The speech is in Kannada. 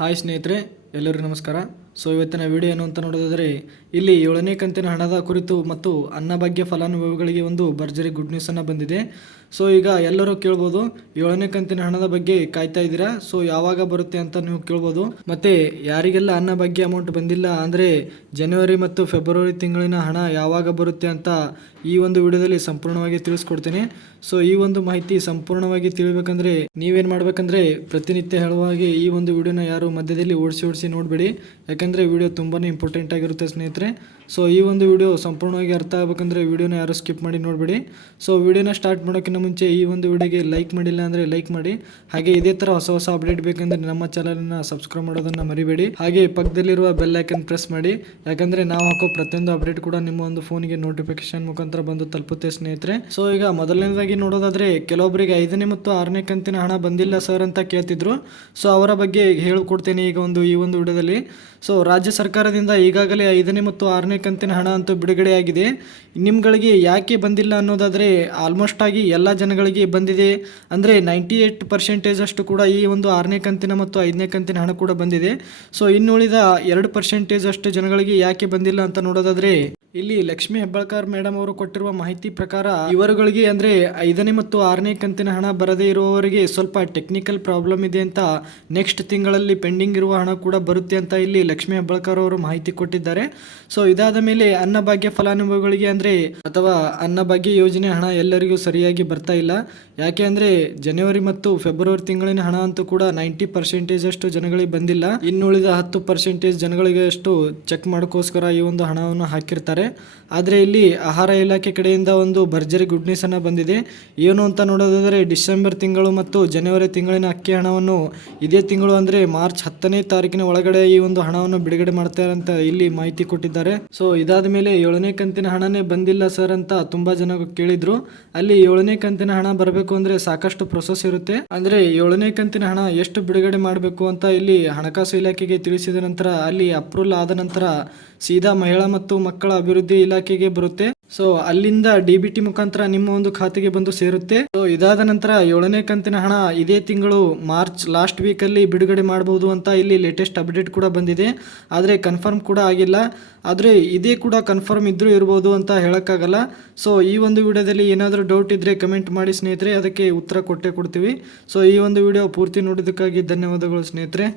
ಹಾಯ್ ಸ್ನೇಹಿತರೆ, ಎಲ್ಲರಿಗೂ ನಮಸ್ಕಾರ. ಇವತ್ತಿನ ವಿಡಿಯೋ ಏನು ಅಂತ ನೋಡೋದಾದರೆ, ಇಲ್ಲಿ 7ನೇ ಕಂತಿನ ಹಣದ ಕುರಿತು ಮತ್ತು ಅನ್ನಭಾಗ್ಯ ಫಲಾನುಭವಿಗಳಿಗೆ ಒಂದು ಭರ್ಜರಿ ಗುಡ್ ನ್ಯೂಸನ್ನು ಬಂದಿದೆ. ಈಗ ಎಲ್ಲರೂ ಕೇಳ್ಬೋದು, 7ನೇ ಕಂತಿನ ಹಣದ ಬಗ್ಗೆ ಕಾಯ್ತಾ ಇದ್ದೀರಾ, ಯಾವಾಗ ಬರುತ್ತೆ ಅಂತ ನೀವು ಕೇಳ್ಬೋದು. ಮತ್ತು ಯಾರಿಗೆಲ್ಲ ಅನ್ನಭಾಗ್ಯ ಅಮೌಂಟ್ ಬಂದಿಲ್ಲ ಅಂದರೆ ಜನವರಿ ಮತ್ತು ಫೆಬ್ರವರಿ ತಿಂಗಳಿನ ಹಣ ಯಾವಾಗ ಬರುತ್ತೆ ಅಂತ ಈ ಒಂದು ವಿಡಿಯೋದಲ್ಲಿ ಸಂಪೂರ್ಣವಾಗಿ ತಿಳಿಸ್ಕೊಡ್ತೀನಿ. ಈ ಒಂದು ಮಾಹಿತಿ ಸಂಪೂರ್ಣವಾಗಿ ತಿಳಿಬೇಕಂದ್ರೆ ನೀವೇನು ಮಾಡ್ಬೇಕಂದ್ರೆ ಪ್ರತಿನಿತ್ಯ ಹೇಳುವ ಹಾಗೆ ಈ ಒಂದು ವಿಡಿಯೋನ ಯಾರು ಮಧ್ಯದಲ್ಲಿ ಓಡಿಸಿ ನೋಡಬೇಡಿ, ಯಾಕಂದರೆ ವಿಡಿಯೋ ತುಂಬಾ ಇಂಪಾರ್ಟೆಂಟ್ ಆಗಿರುತ್ತೆ ಸ್ನೇಹಿತರೆ. ಈ ಒಂದು ವಿಡಿಯೋ ಸಂಪೂರ್ಣವಾಗಿ ಅರ್ಥ ಆಗಬೇಕಂದ್ರೆ ವಿಡಿಯೋನ ಯಾರು ಸ್ಕಿಪ್ ಮಾಡಿ ನೋಡಬೇಡಿ. ವಿಡಿಯೋನ ಸ್ಟಾರ್ಟ್ ಮಾಡೋಕ್ಕಿಂತ ಮುಂಚೆ ಈ ಒಂದು ವಿಡಿಯೋಗೆ ಲೈಕ್ ಮಾಡಿಲ್ಲ ಅಂದರೆ ಲೈಕ್ ಮಾಡಿ. ಹಾಗೆ ಇದೇ ಥರ ಹೊಸ ಅಪ್ಡೇಟ್ ಬೇಕಂದ್ರೆ ನಮ್ಮ ಚಾನಲನ್ನು ಸಬ್ಸ್ಕ್ರೈಬ್ ಮಾಡೋದನ್ನು ಮರಿಬೇಡಿ. ಹಾಗೆ ಪಕ್ಕದಲ್ಲಿರುವ ಬೆಲ್ ಐಕನ್ ಪ್ರೆಸ್ ಮಾಡಿ, ಯಾಕಂದರೆ ನಾವು ಹಾಕೋ ಪ್ರತಿಯೊಂದು ಅಪ್ಡೇಟ್ ಕೂಡ ನಿಮ್ಮ ಒಂದು ಫೋನಿಗೆ ನೋಟಿಫಿಕೇಶನ್ ಮುಖಾಂತರ ಬಂದು ತಲುಪುತ್ತೆ ಸ್ನೇಹಿತರೆ. ಈಗ ಮೊದಲನೇದಾಗಿ ನೋಡೋದಾದರೆ, ಕೆಲವೊಬ್ಬರಿಗೆ 5ನೇ ಮತ್ತು 6ನೇ ಕಂತಿನ ಹಣ ಬಂದಿಲ್ಲ ಸರ್ ಅಂತ ಕೇಳ್ತಿದ್ರು. ಅವರ ಬಗ್ಗೆ ಹೇಳಿಕೊಡ್ತೇನೆ ಈಗ ಈ ಒಂದು ವಿಡಿಯೋದಲ್ಲಿ. ರಾಜ್ಯ ಸರ್ಕಾರದಿಂದ ಈಗಾಗಲೇ 5ನೇ ಮತ್ತು 6ನೇ ಕಂತಿನ ಹಣ ಅಂತೂ ಬಿಡುಗಡೆಯಾಗಿದೆ. ನಿಮ್ಗಳಿಗೆ ಯಾಕೆ ಬಂದಿಲ್ಲ ಅನ್ನೋದಾದರೆ, ಆಲ್ಮೋಸ್ಟ್ ಆಗಿ ಎಲ್ಲ ಜನಗಳಿಗೆ ಬಂದಿದೆ. ಅಂದರೆ 98% ಅಷ್ಟು ಕೂಡ ಈ ಒಂದು 6ನೇ ಕಂತಿನ ಮತ್ತು 5ನೇ ಕಂತಿನ ಹಣ ಕೂಡ ಬಂದಿದೆ. ಇನ್ನುಳಿದ 2% ಅಷ್ಟು ಜನಗಳಿಗೆ ಯಾಕೆ ಬಂದಿಲ್ಲ ಅಂತ ನೋಡೋದಾದರೆ, ಇಲ್ಲಿ ಲಕ್ಷ್ಮಿ ಹೆಬ್ಬಾಳ್ಕರ್ ಮೇಡಮ್ ಅವರು ಕೊಟ್ಟಿರುವ ಮಾಹಿತಿ ಪ್ರಕಾರ ಇವರುಗಳಿಗೆ ಅಂದರೆ 5ನೇ ಮತ್ತು 6ನೇ ಕಂತಿನ ಹಣ ಬರದೇ ಇರುವವರಿಗೆ ಸ್ವಲ್ಪ ಟೆಕ್ನಿಕಲ್ ಪ್ರಾಬ್ಲಮ್ ಇದೆ ಅಂತ, ನೆಕ್ಸ್ಟ್ ತಿಂಗಳಲ್ಲಿ ಪೆಂಡಿಂಗ್ ಇರುವ ಹಣ ಕೂಡ ಬರುತ್ತೆ ಅಂತ ಇಲ್ಲಿ ಲಕ್ಷ್ಮಿ ಹೆಬ್ಬಾಳ್ಕರ್ ಅವರು ಮಾಹಿತಿ ಕೊಟ್ಟಿದ್ದಾರೆ. ಇದಾದ ಮೇಲೆ ಅನ್ನಭಾಗ್ಯ ಫಲಾನುಭವಿಗಳಿಗೆ ಅಂದರೆ ಅಥವಾ ಅನ್ನಭಾಗ್ಯ ಯೋಜನೆ ಹಣ ಎಲ್ಲರಿಗೂ ಸರಿಯಾಗಿ ಬರ್ತಾ ಇಲ್ಲ. ಯಾಕೆ ಅಂದರೆ ಜನವರಿ ಮತ್ತು ಫೆಬ್ರವರಿ ತಿಂಗಳಿನ ಹಣ ಅಂತೂ ಕೂಡ 90% ಅಷ್ಟು ಜನಗಳಿಗೆ ಬಂದಿಲ್ಲ. ಇನ್ನುಳಿದ 10% ಜನಗಳಿಗೆ ಅಷ್ಟು ಚೆಕ್ ಮಾಡೋಕ್ಕೋಸ್ಕರ ಈ ಒಂದು ಹಣವನ್ನು ಹಾಕಿರ್ತಾರೆ. ಆದರೆ ಇಲ್ಲಿ ಆಹಾರ ಇಲಾಖೆ ಕಡೆಯಿಂದ ಒಂದು ಭರ್ಜರಿ ಗುಡ್ ನ್ಯೂಸ್ ಅನ್ನ ಬಂದಿದೆ. ಏನು ಅಂತ ನೋಡೋದಾದರೆ, ಡಿಸೆಂಬರ್ ತಿಂಗಳು ಮತ್ತು ಜನವರಿ ತಿಂಗಳಿನ ಅಕ್ಕಿ ಹಣವನ್ನು ಇದೇ ತಿಂಗಳು ಅಂದರೆ ಮಾರ್ಚ್ 10ನೇ ತಾರೀಕಿನ ಒಳಗಡೆ ಈ ಒಂದು ಹಣವನ್ನು ಬಿಡುಗಡೆ ಮಾಡ್ತಾರೆ ಅಂತ ಇಲ್ಲಿ ಮಾಹಿತಿ ಕೊಟ್ಟಿದ್ದಾರೆ. ಇದಾದ ಮೇಲೆ 7ನೇ ಕಂತಿನ ಹಣನೇ ಬಂದಿಲ್ಲ ಸರ್ ಅಂತ ತುಂಬಾ ಜನ ಕೇಳಿದ್ರು. ಅಲ್ಲಿ 7ನೇ ಕಂತಿನ ಹಣ ಬರಬೇಕು ಅಂದ್ರೆ ಸಾಕಷ್ಟು ಪ್ರೊಸೆಸ್ ಇರುತ್ತೆ. ಅಂದ್ರೆ 7ನೇ ಕಂತಿನ ಹಣ ಎಷ್ಟು ಬಿಡುಗಡೆ ಮಾಡಬೇಕು ಅಂತ ಇಲ್ಲಿ ಹಣಕಾಸು ಇಲಾಖೆಗೆ ತಿಳಿಸಿದ ನಂತರ ಅಲ್ಲಿ ಅಪ್ರೂವಲ್ ಆದ ನಂತರ ಸೀದಾ ಮಹಿಳಾ ಮತ್ತು ಮಕ್ಕಳ ಅಭಿವೃದ್ಧಿ ಇಲಾಖೆಗೆ ಬರುತ್ತೆ. ಅಲ್ಲಿಂದ DBT ಮುಖಾಂತರ ನಿಮ್ಮ ಒಂದು ಖಾತೆಗೆ ಬಂದು ಸೇರುತ್ತೆ. ಇದಾದ ನಂತರ 7ನೇ ಕಂತಿನ ಹಣ ಇದೇ ತಿಂಗಳು ಮಾರ್ಚ್ ಲಾಸ್ಟ್ ವೀಕಲ್ಲಿ ಬಿಡುಗಡೆ ಮಾಡಬಹುದು ಅಂತ ಇಲ್ಲಿ ಲೇಟೆಸ್ಟ್ ಅಪ್ಡೇಟ್ ಕೂಡ ಬಂದಿದೆ. ಆದರೆ ಕನ್ಫರ್ಮ್ ಕೂಡ ಆಗಿಲ್ಲ. ಆದರೆ ಇದೇ ಕೂಡ ಕನ್ಫರ್ಮ್ ಇದ್ರೂ ಇರ್ಬೋದು ಅಂತ ಹೇಳೋಕ್ಕಾಗಲ್ಲ. ಈ ಒಂದು ವಿಡಿಯೋದಲ್ಲಿ ಏನಾದರೂ ಡೌಟ್ ಇದ್ದರೆ ಕಮೆಂಟ್ ಮಾಡಿ ಸ್ನೇಹಿತರೆ, ಅದಕ್ಕೆ ಉತ್ತರ ಕೊಟ್ಟೇ ಕೊಡ್ತೀವಿ. ಈ ಒಂದು ವಿಡಿಯೋ ಪೂರ್ತಿ ನೋಡಿದ್ದಕ್ಕಾಗಿ ಧನ್ಯವಾದಗಳು ಸ್ನೇಹಿತರೆ.